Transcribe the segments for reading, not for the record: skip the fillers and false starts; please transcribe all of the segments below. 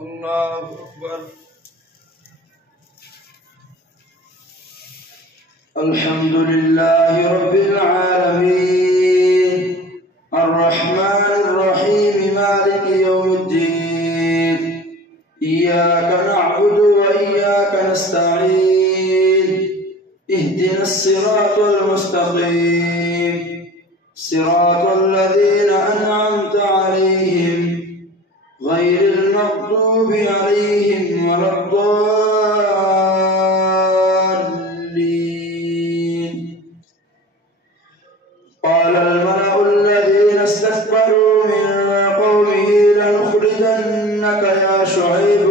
الله أكبر. الحمد لله رب العالمين الرحمن الرحيم مالك يوم الدين إياك نعبد وإياك نستعين اهدنا الصراط المستقيم صراط الذين أنعمت عليهم غير المغضوب عليهم ولا الضالين. قال الملأ الذين استكبروا من قومه لنخرجنك يا شعيب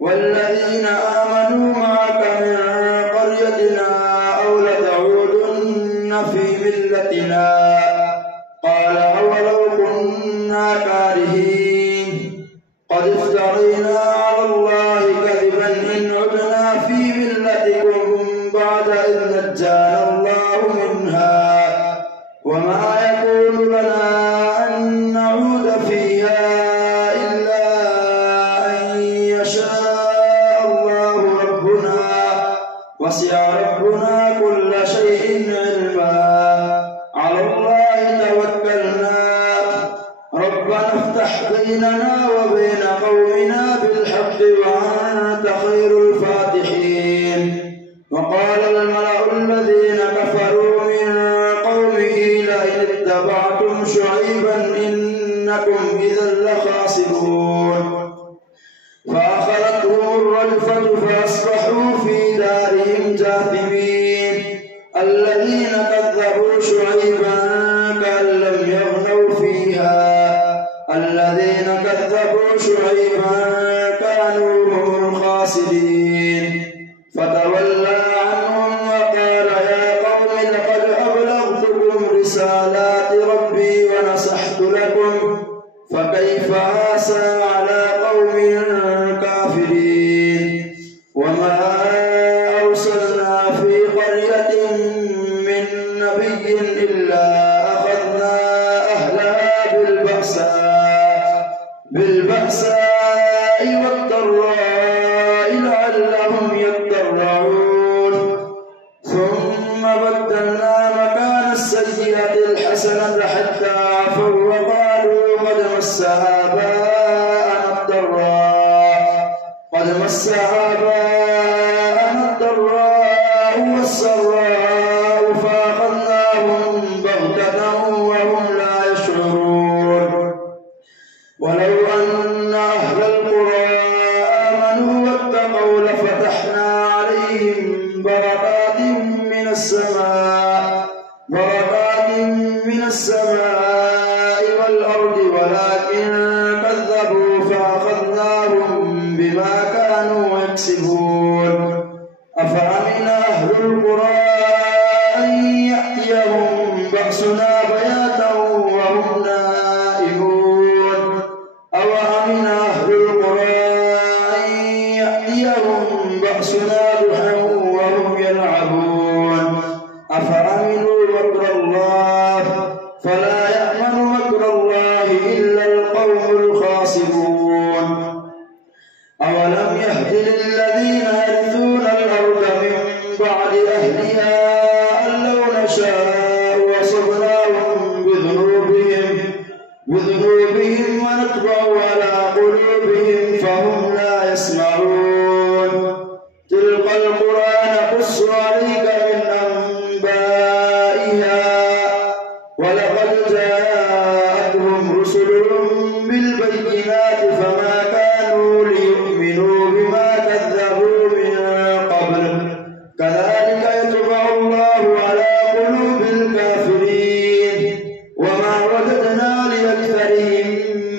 والذين آمنوا معك من قريتنا أو لتعودن في ملتنا. قال أولو كنا كارهين قد افترينا على الله كذبا إن عدنا في ملتكم بعد إذ نجانا الله منها وما يكون لنا أن نعود فيها إلا أن يشاء الله ربنا وسع ربنا كل شيء علما على الله توكلنا ربنا افتح بيننا وبين قومنا بالحق وأنت خير الفاتحين. وقال الملأ الذين كفروا من قومه لئن اتبعتم شعيبا إنكم إذا لخاسرون. فأخذتهم الرجفة فأصبحوا في دارهم جاثمين. الذين كذبوا شعيبا كأن لم يغنوا فيها الذين كذبوا شعيبا كانوا هم الخاسرين. فتولى عنهم وقال يا قوم لقد أبلغتكم رسالات ربي ونصحت لكم فكيف آسى على قوم كافرين. وما أرسلنا في قرية من نبي إلا أخذنا أهلها بالبأساء والضراء لعلهم يضرعون. ثم بدلنا مكان السيئة الحسنة حتى عفوا وقالوا قد مس آباءنا الضراء والسراء فأخذناهم بغتة وهم لا يشعرون. ولو أن أهل القرى آمنوا واتقوا لفتحنا عليهم بركات من السماء والأرض ولكن كذبوا فأخذناهم بما كانوا يكسبون. أفأمن أهل القرى أن يأتيهم بأسنا بياتا وهم نائمون أوأمن أهل القرى أن يأتيهم بأسنا ضحى وهم يلعبون. أفأمنوا مكر الله فلا يأمن مكر الله إلا القوم الخاسرون. أولم يهد للذين يرثون الأرض من بعد أهلها أن لو نشاء وصبناهم بذنوبهم ونطبع على قلوبهم فهم لا يسمعون. تلك القرى نقص عليك من أنبائها ولقد جاءتهم رسلهم بالبينات فما كانوا ليؤمنوا بما كذبوا من قبل كذلك يطبع الله على قلوب الكافرين. وما وجدنا لأكثرهم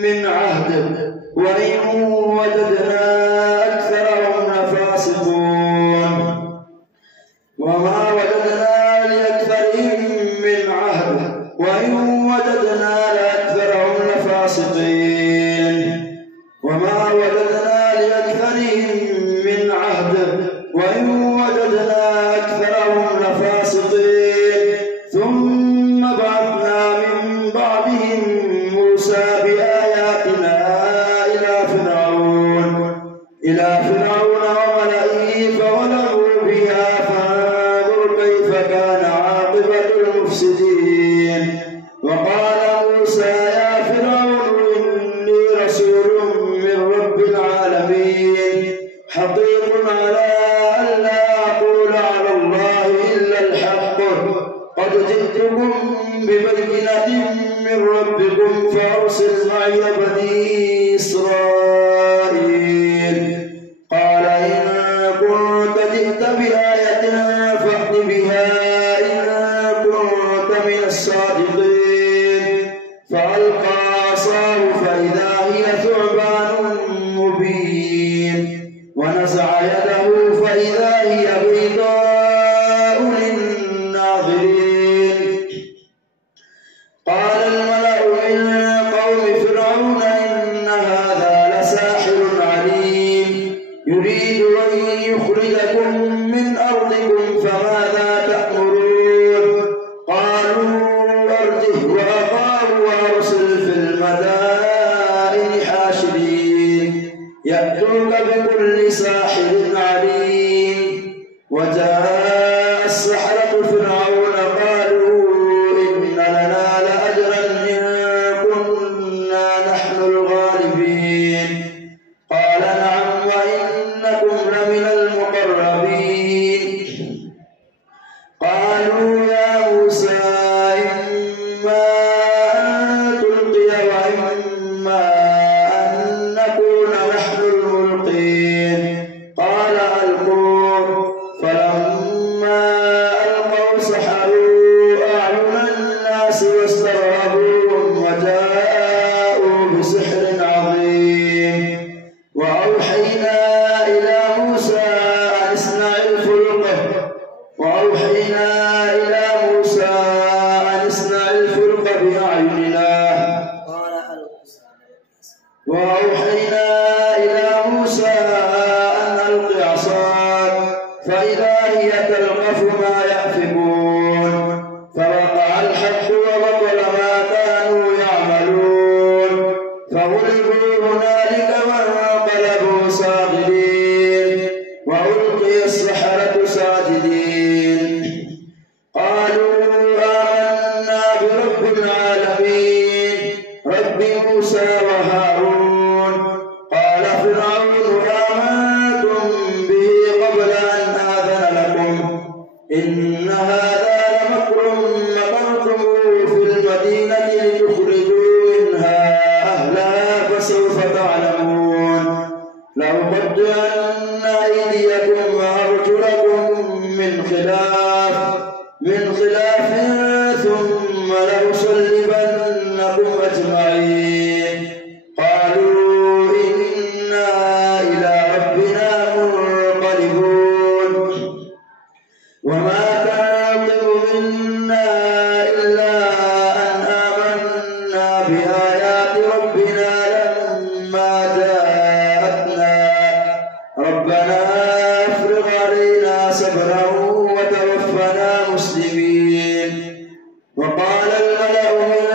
من عهد وإن وجدنا أكثرهم لفاسقون. وما وجدنا لأكثرهم من عهد وإن وجدنا لأكثرهم لفاسقين. وما وجدنا لأكثرهم من عهد وإن وجدنا أكثرهم لفاسقين. ثم بعثنا من بعدهم موسى بآياتنا إلى إلى فرعون وملئه فظلموا بها فانظر كيف كان عاقبة المفسدين. وقال موسى يا فرعون إني رسول من رب العالمين حقيق على ألا أقول على الله إلا الحق قد جئتكم ببينة من ربكم فأرسل معي بني إسرائيل. قال إن كنت جئت بآية فأت بها إن كنت من الصادقين. فألقى عصاه فإذا هي ثعبان مبين ونزع يده فإذا هي بيضاء للناظرين. قال الملأ من قوم فرعون إن هذا لساحر عليم يريد أن يخرجكم من أرضكم فماذا تأمرون. قالوا أرجه وأخاه وأرسل في المدائن حاشرين يأتوك بكل ساحر عليم. وجاء السحرة فرعون قالوا إن لنا لأجرا إن كنا نحن الغالبين. قال نعم وإنكم لمن المقربين. قالوا يا موسى إما أن تلقي وإما أن نكون نحن الملقين. قال ألقوا. فلما ألقوا سحروا أعين الناس واسترهبوهم وجاءوا بسحر عظيم. وأوحينا إلى موسى أن اصنع الفلك فإذا هي تلقف ما يأفكون. فوقع الحق وبطل ما كانوا يعملون. فغلبوا هنالك وانقلبوا صاغرين وألقي السحرة ساجدين. قالوا آمنا برب العالمين رب موسى وهارون. قال فرعون آمنتم به قبل أن آذن لكم إن هذا لمكر مكرتموه في المدينة لتخرجوا منها أهلها فسوف تعلمون. لأقطعن أيديكم وأرجلكم من خلاف ثم لأصلبنكم أجمعين. قالوا إنا إلى ربنا منقلبون. وما تنقم منا إلا أن آمنا بآيات ربنا لما جاءتنا ربنا أفرغ علينا صبرا وتوفنا مسلمين. وقال الملأ من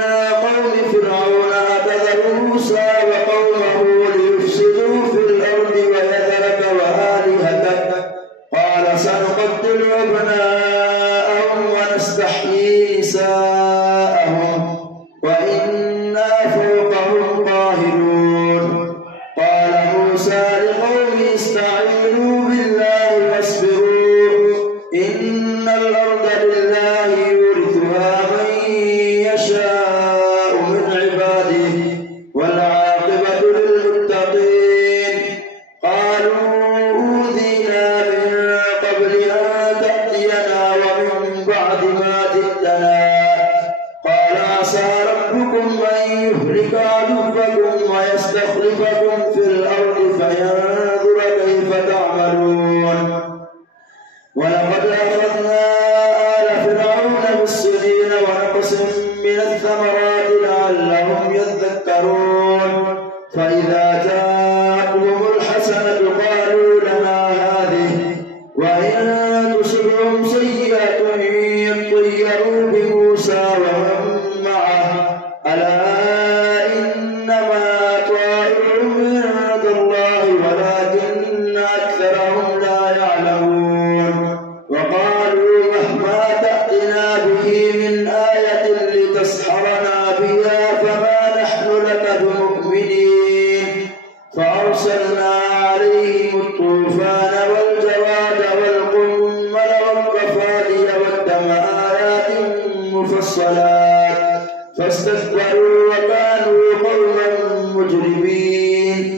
قوم فرعون أتذر موسى وقومه ليفسدوا في الأرض ويذرك وآلهتك قال سنقتل أبناءهم ونستحيي نساءهم وإنا فوقهم قاهرون. قال موسى لقومه استعينوا بالله واصبروا إن الأرض لله يورثها من يشاء من عباده والعاقبة للمتقين. قالوا أوذينا من قبل أن تأتينا ومن بعد ما جئتنا. قال عسى ربكم أن يهلك عدوكم ويستخلفكم في الأرض فينظر كيف تعملون. ولقد أخذنا آل فرعون بالسنين ونقص من الثمرات لعلهم يذكرون. فإذا جاءتهم الحسنة قالوا لنا هذه وإن تصبهم سيئة يطيروا بموسى ومن معه ألا إنما طائرهم عند الله ولكن وأرسلنا عليهم الطوفان والجراد والقمل والضفادع والدم آيات مفصلات فاستكبروا وكانوا قوما مجرمين.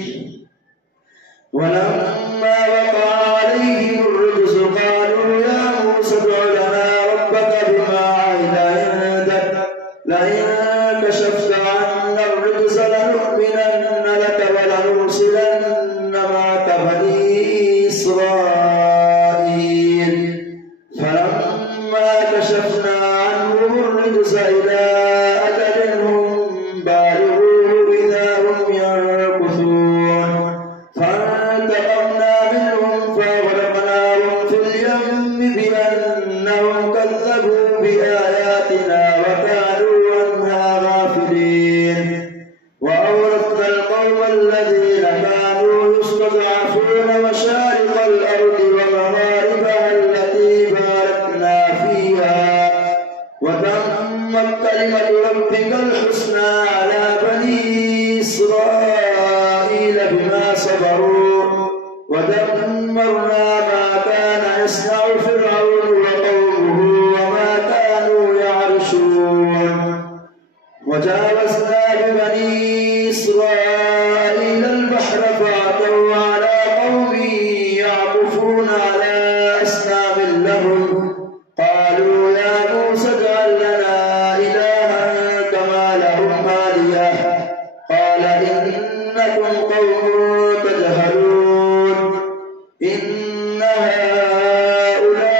ولما وقع عليهم الرجز قالوا يا موسى ادع لنا ربك بما عهد عندك لئن كشفت عنا الرجز لنؤمنن لك ولنرسلن معك بني إسرائيل. فلما كشفنا عنهم الرجز إلى أجل هم بالغوه إذا هم ينكثون فانتقمنا منهم فأغرقناهم في اليم بأنهم كذبوا بآياتنا وكانوا عنها غافلين. وأورثنا القوم الذين كانوا يستضعفون مشارق الأرض ومغاربها التي باركنا فيها وتمت كلمة ربك الحسنى على بني إسرائيل بما صبروا ودمرنا ما كان يصنع فرعون وقومه وما كانوا يعرشون. وجاوزنا ببني إسرائيل البحر فأتوا على قوم يعكفون على أصنام لهم قالوا يا موسى اجعل لنا إلها كما لهم آلهة قال إنكم قوم تجهلون إن هؤلاء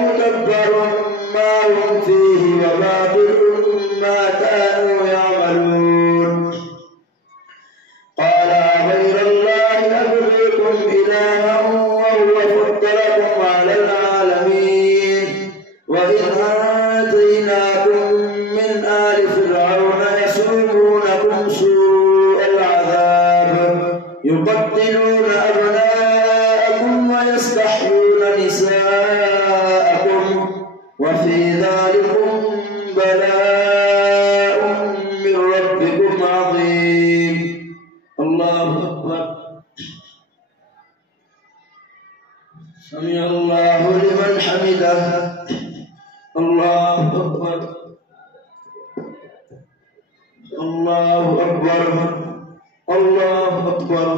متبر ما هم فيه وباطل ما كانوا يعملون. قال غير الله أبغيكم إلها وهو فضلكم على العالمين وإذ آتيناكم من آل فرعون يسومونكم سوء العذاب يقتلون أبناءكم ويستحيون نساءكم وفي ذلكم بلاء من ربكم عظيم. الله أكبر. سمع الله لمن حمده. الله أكبر. الله أكبر. الله أكبر.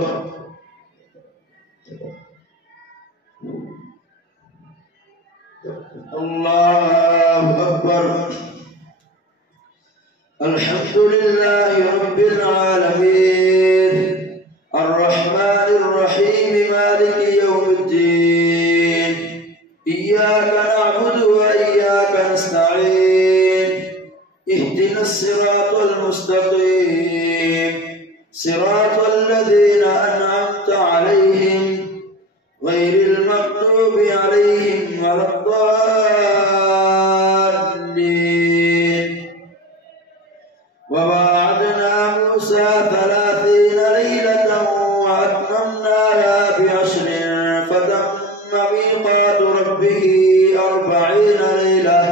الله أكبر. الحمد لله رب العالمين الرحمن الرحيم مالك يوم الدين إياك نعبد وإياك نستعين اهدنا الصراط المستقيم صراط الذين أنعمت عليهم غير المغضوب عليهم ولا الضالين. وواعدنا موسى 30 ليلة وأتممناها ب10 فتم ميقات ربه 40 ليلة.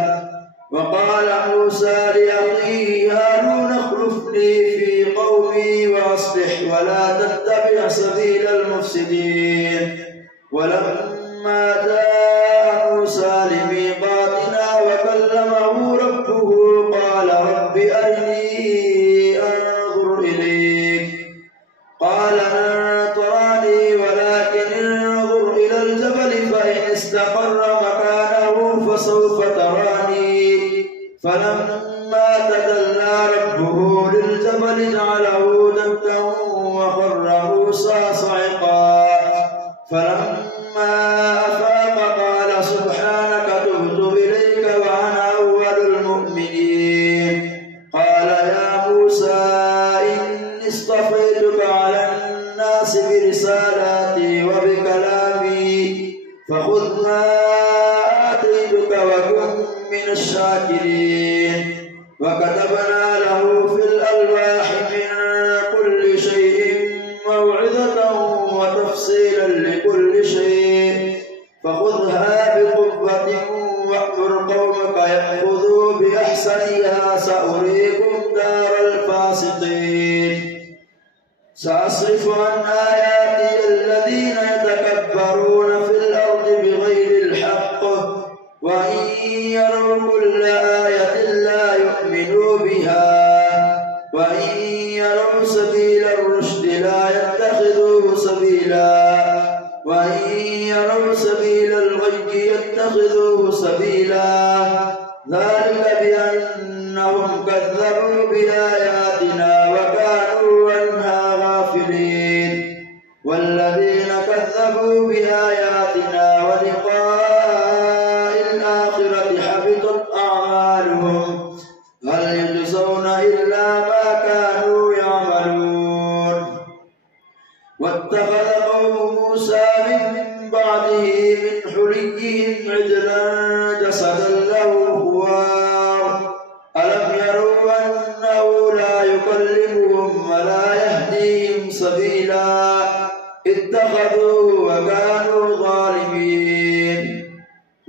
وقال موسى لأخيه هارون اخلفني في قومي وأصلح ولا تتبع سبيل المفسدين. ولما جاء موسى لميقاتنا وكلمه ربه قال رب أرني أنظر إليك قال لن تراني ولكن انظر إلى الجبل فإن استقر مكانه فسوف تراني. فلما تجلى ربه للجبل جعله دكا وخر موسى صعقا. فلما أفاق قال سبحانك تبت إليك وأنا أول المؤمنين. قال يا موسى إني اصطفيتك على الناس برسالاتي وبكلامي فخذ ما آتيتك وكن من الشاكرين. وكتبنا له في الألواح من كل شيء موعظة وتفصيلا لكل شيء فخذها بقوة وأمر قومك يأخذوا بأحسنها سأريكم دار الفاسقين. سأصرف عن آياتي الذين يتكبرون في الأرض بغير الحق وإن يروا كل آية لا يؤمنوا بها وإن يروا سبيل الرشد لا يتخذوه سبيلا وإن يروا سبيل الغي يتخذوه سبيلا ذلك بأنهم كذبوا بآياتنا وكانوا عنها غافلين والذين كذبوا بآياتنا ولقاء الآخرة حبطت أعمالهم هل يجزون إلا ما كانوا يعملون. واتخذ قوم موسى من بعده من حليهم عجلا جسدا له خوار ألم يروا أنه لا يكلمهم ولا يهديهم سبيلا اتخذوه وكانوا ظالمين.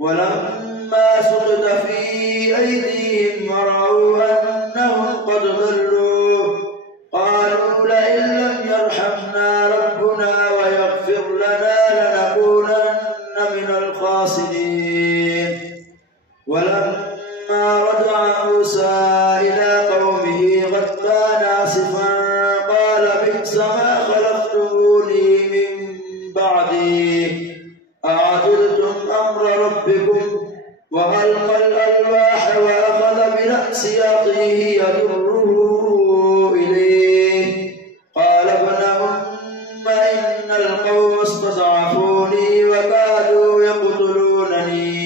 ولما سقط في أيديهم ورأوا أنهم قد ضلوا قالوا لئن لم يرحمنا ربنا ويغفر لنا لنكونن من الخاسرين. ولما رجع موسى إلى قومه غضبان آسفا قال بئس ما خلفتموني من بعدي أعجلتم أمر ربكم وألقى الألواح وأخذ برأس أخيه يجره إليه قال ابن أم إن القوم استضعفوني وكادوا يقتلونني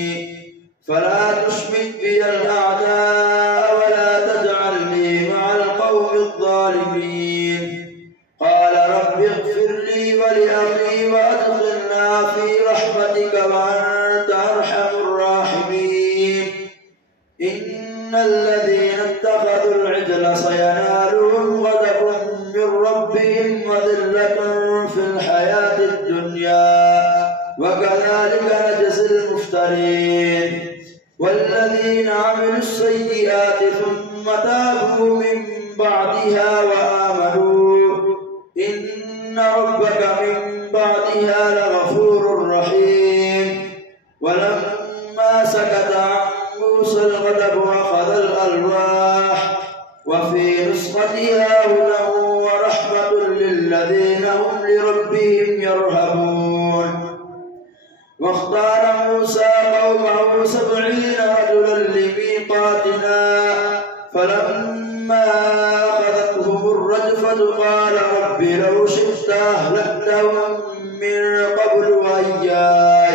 فلا تشمت بي الأعداء ولا تجعلني مع القوم الظالمين. قال رب اغفر لي ولأخي وأدخلنا في رحمتك وأنت أرحم الراحمين. إن الذين اتخذوا العجل سينالهم غضب من ربهم وذلة في الحياة الدنيا وكذلك نجزي المفترين. والذين عملوا السيئات ثم تابوا من بعدها وآمنوا إن ربك من بعدها لغفور رحيم. ولما سكت عن موسى الغضب أخذ الألواح وفي نسختها هدى ورحمة للذين هم لربهم يرهبون. واختار موسى قومه 70 رجلا لميقاتنا فلما أخذتهم الرجفة قال رب لو شئت أهلكتهم من قبل وإياي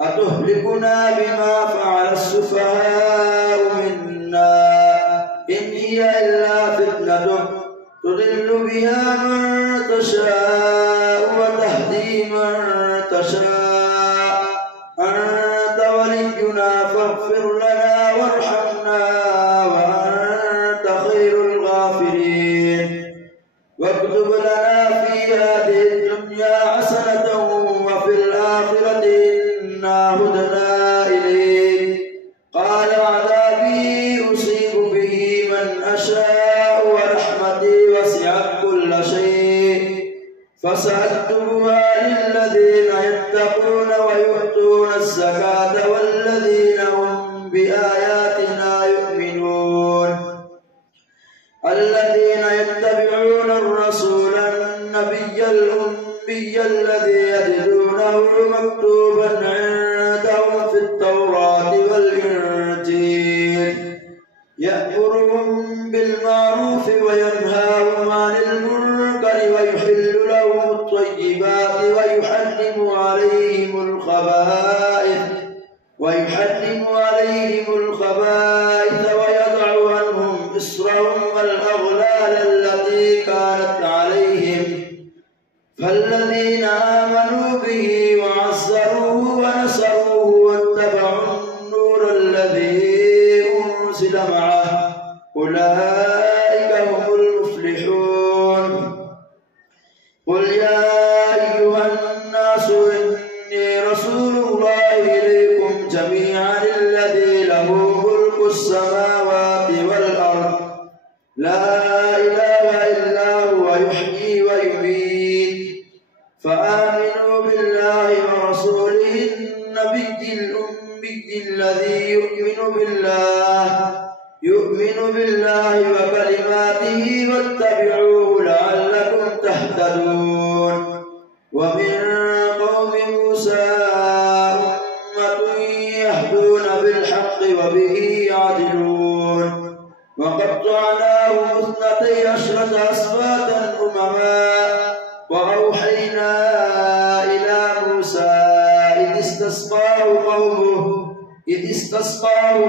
أتهلكنا بما فعل السفهاء منا إن هي إلا فتنتك تضل بها من تشاء وتهدي من تشاء أنت ولينا فاغفر لنا وارحمنا وأنت خير الغافرين. واكتب لنا في هذه الدنيا حسنة وفي الآخرة إنا هدنا إليك. قال عذابي أصيب به من أشاء ورحمتي وسعت كل شيء فسأكتبها للذين يتقون ويؤتون الزكاة والذين هم بآياتنا يؤمنون. الذين يتبعون الرسول النبي الأمي الذي يجدونه مكتوبا عندهم في التوراة والإنجيل يأمرهم بالمعروف وينهاهم عن المنكر ويحل لهم الطيبات ويحرم عليهم الخبائث ويضع عنهم إصرهم والأغلال التي كانت عليهم. فالذين آمنوا به وعزروه ونصروه واتبعوا النور الذي أنزل معه أولئك هم المفلحون. قل يا أيها الناس إني رسول الله إليكم جميعا الذي له ملك السماوات والأرض لا إله إلا هو يحيي ويميت فآمنوا بالله ورسوله النبي الأمي الذي يؤمن بالله وكلماته واتبعوه لعلكم تهتدون. ومن قوم موسى أمة يهدون بالحق وبه يعدلون. وقطعناهم 12 أسباطا أمما وأوحينا إلى موسى إذ استسقاه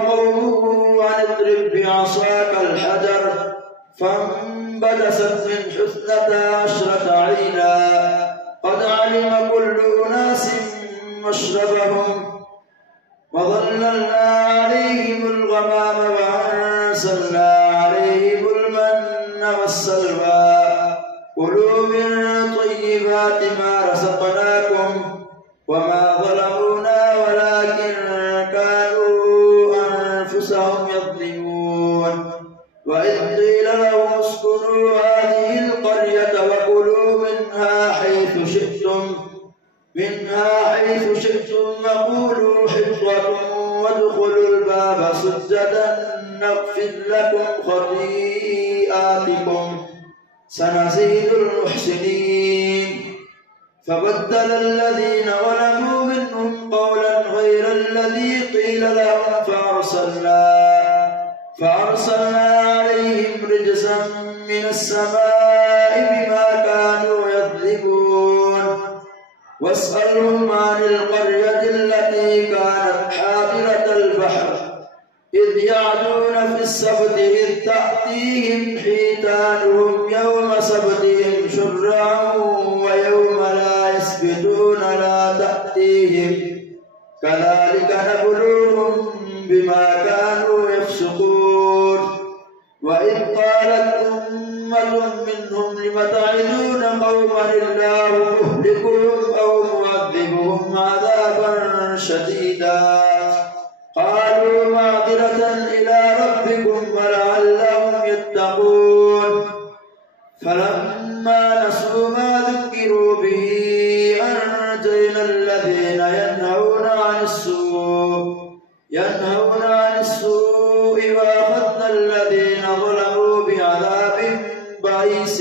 قومه أن اضرب بعصاك الحجر فانبجست من 12 عينا قد علم كل أناس مشربهم وظللنا عليهم الغمام وأنزلنا عليهم المن والسلوى كلوا من طيبات ما رزقناكم وما ظلمونا ولكن كانوا أنفسهم يظلمون. وإذ قيل لهم اسكنوا هذه القرية وكلوا منها حيث شئتم وقولوا حطة وادخلوا الباب سجدا نغفر لكم خطيئاتكم سنزيد المحسنين. فبدل الذين ظلموا منهم قولا غير الذي قيل لهم فأرسلنا عليهم رجزا من السماء بما كانوا يكذبون. واسألهم عن القرية التي كانت حاضرة البحر إذ يعدون في السبت إذ تأتيهم حيتانهم يوم سبتهم شرعا ويوم لا يسبتون لا تأتيهم كذلك نبلوهم بما كانوا يفسقون. وإذ قالت أمة منهم لم تعظون قوما الله مهلكهم أو معذبهم عذابا شديدا قالوا معذرة إلى ربكم ولعلهم يتقون. فلما نسوا ما ذكروا به أنجينا الذين ينهون عن السوء وأخذنا الذين ظلموا بعذاب بئيس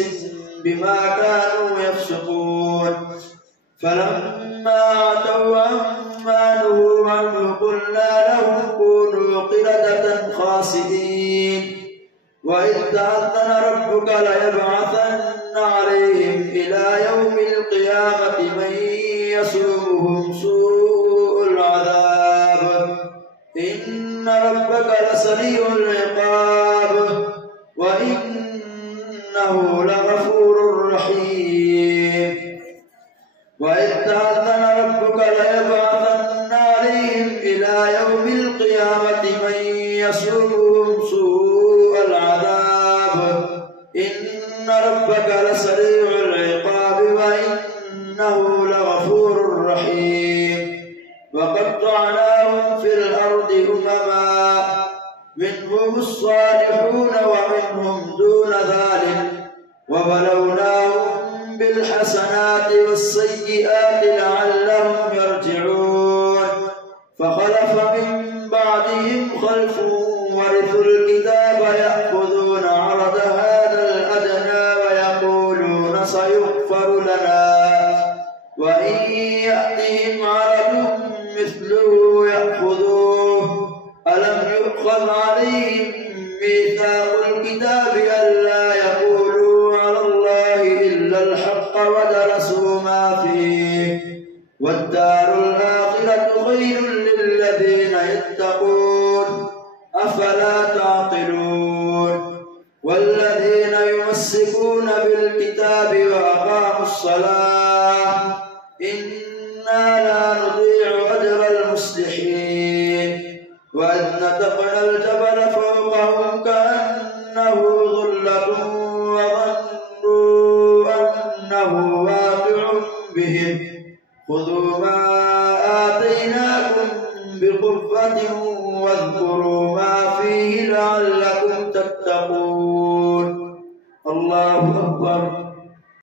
بما كانوا يفسقون. فلما عتوا عما نهوا عنه قلنا لهم كونوا قردة خاسئين. وإذ تأذن ربك ليبعثن عليهم إلى يوم القيامة من يسومهم سوء العذاب إن ربك لسريع العقاب وإنه لغفور رحيم. وإذ تأذن ربك ليبعثن عليهم إلى يوم القيامة من يسومهم سوء العذاب إن ربك لسريع العقاب وإنه لغفور رحيم. وقطعناهم في الأرض أمما منهم الصالحون ومنهم دون ذلك وبلوناهم بالحسنات والسيئات لعلهم يرجعون. فخلف من بعدهم خلف ورثوا الكتاب يأخذون عرض هذا الأدنى ويقولون سيغفر لنا وإن يأتهم عرض مثله يأخذوه. ألم يؤخذ عليهم ميثاق الكتاب ألا يقولوا على الله إلا الحق ودرسوا ما فيه والدار الآخرة خير للذين يتقون أفلا تعقلون. والذين يمسكون بالكتاب وأقاموا الصلاة إنا لا نضيع أجر المصلحين. وإذ نتقنا الجبل فوقهم كأنه ظلة وظنوا أنه واقع بهم خذوا ما آتيناكم بقوة واذكروا ما فيه لعلكم تتقون. الله أكبر.